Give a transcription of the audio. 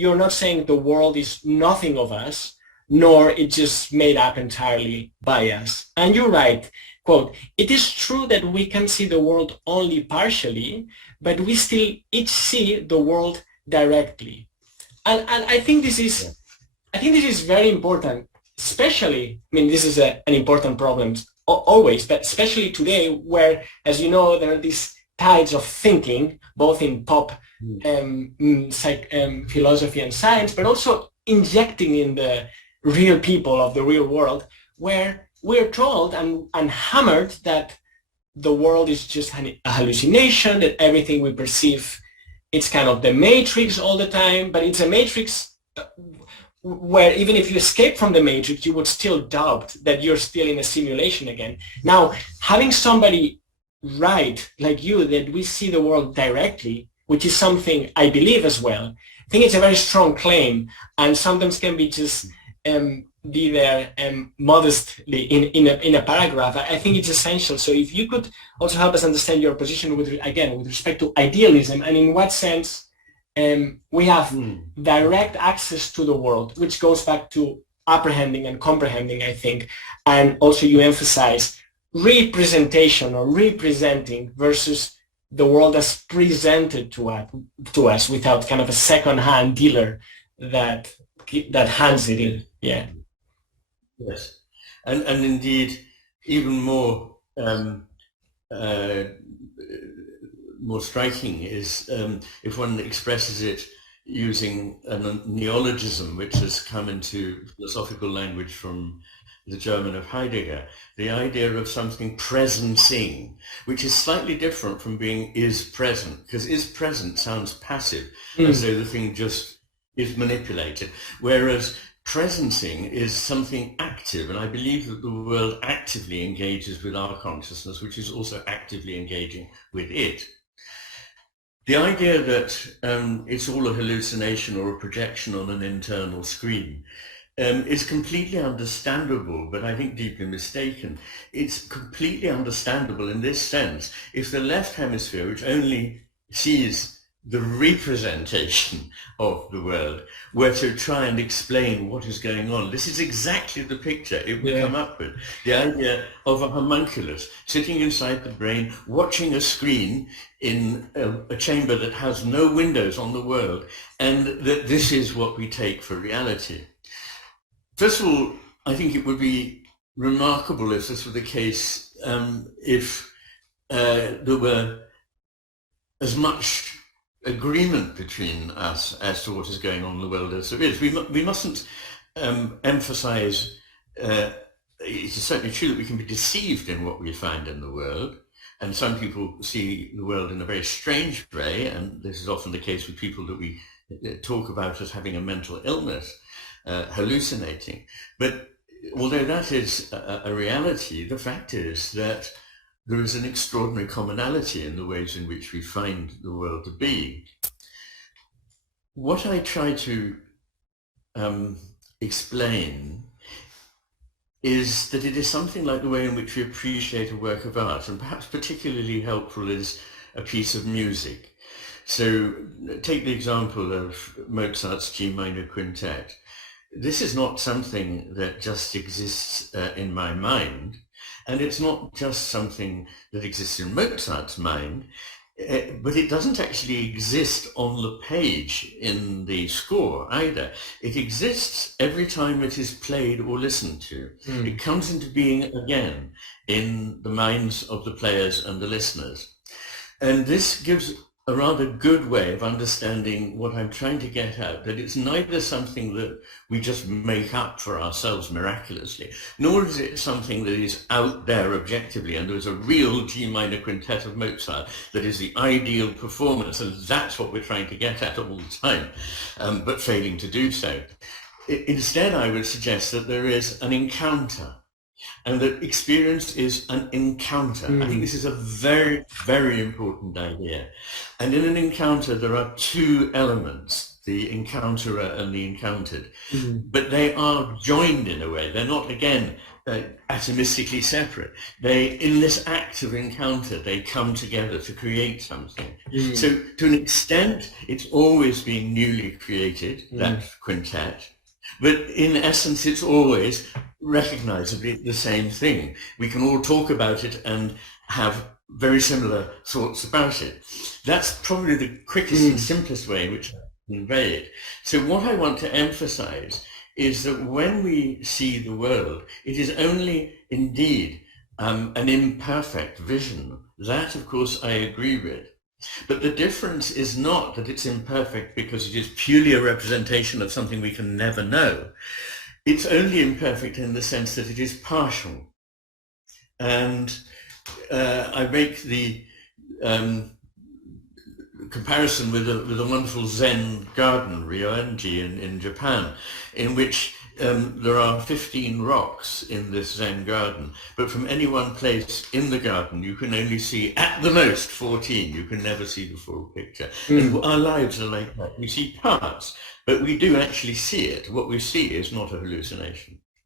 you're not saying the world is nothing of us, nor it's just made up entirely by us. And you're right, quote, "It is true that we can see the world only partially, but we still each see the world directly." And I think this is, I think this is very important, especially, I mean, this is an important problem always, but especially today where, as you know, there are these tides of thinking, both in pop philosophy and science, but also injecting in the real people of the real world, where we're told and hammered that the world is just a hallucination, that everything we perceive, it's kind of the matrix all the time, but it's a matrix where even if you escape from the matrix, you would still doubt that you're still in a simulation again. Now, having somebody write like you that we see the world directly, which is something I believe as well, I think it's a very strong claim, and sometimes can be just be there modestly in a paragraph. I think it's essential. So if you could also help us understand your position with respect to idealism, and in what sense we have direct access to the world, which goes back to apprehending and comprehending, I think, and also you emphasize representation or representing versus the world as presented to us without kind of a second-hand dealer that hands it in. Yeah. Yes, and indeed, even more more striking is if one expresses it using a neologism which has come into philosophical language from the German of Heidegger, the idea of something presencing, which is slightly different from being is present, because is present sounds passive, as though the thing just is manipulated, whereas presencing is something active, and I believe that the world actively engages with our consciousness, which is also actively engaging with it. The idea that it's all a hallucination or a projection on an internal screen is completely understandable, but I think deeply mistaken. It's completely understandable in this sense. If the left hemisphere, which only sees the representation of the world, were to try and explain what is going on, this is exactly the picture it would come up with. The idea of a homunculus sitting inside the brain, watching a screen in a chamber that has no windows on the world, and that this is what we take for reality. First of all, I think it would be remarkable if this were the case, if there were as much agreement between us as to what is going on in the world as there is. We mustn't emphasize, it is certainly true that we can be deceived in what we find in the world, and some people see the world in a very strange way, and this is often the case with people that we talk about as having a mental illness, hallucinating. But although that is a reality, the fact is that there is an extraordinary commonality in the ways in which we find the world to be. What I try to explain is that it is something like the way in which we appreciate a work of art, and perhaps particularly helpful is a piece of music. So take the example of Mozart's G minor quintet. This is not something that just exists in my mind, and it's not just something that exists in Mozart's mind, but it doesn't actually exist on the page in the score either. It exists every time it is played or listened to. It comes into being again in the minds of the players and the listeners. And this gives a rather good way of understanding what I'm trying to get at, that it's neither something that we just make up for ourselves miraculously, nor is it something that is out there objectively, and there is a real G minor quintet of Mozart that is the ideal performance, and that's what we're trying to get at all the time, but failing to do so. Instead, I would suggest that there is an encounter, and that experience is an encounter. I think this is a very, very important idea. And in an encounter, there are two elements, the encounterer and the encountered. Mm. But they are joined in a way. They're not, again, atomistically separate. They, in this act of encounter, they come together to create something. Mm. So to an extent, it's always being newly created, that quintet. But in essence, it's always recognizably the same thing. We can all talk about it and have very similar thoughts about it. That's probably the quickest and simplest way in which I convey it. So what I want to emphasize is that when we see the world, it is only indeed an imperfect vision. That, of course, I agree with. But the difference is not that it's imperfect because it is purely a representation of something we can never know. It's only imperfect in the sense that it is partial. And I make the comparison with a wonderful Zen garden, Ryoenji, in Japan, in which there are 15 rocks in this Zen garden, but from any one place in the garden you can only see at the most 14. You can never see the full picture. And our lives are like that. We see parts, but we do actually see it. What we see is not a hallucination.